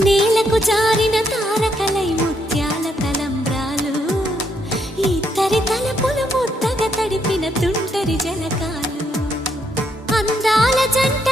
నేలకు జారిన తారకలై ముత్యాల తలంబ్రాలు, ఇద్దరి తలపులు ముద్దగా తడిపిన తుంటరి జలకాలు, అందాల జంట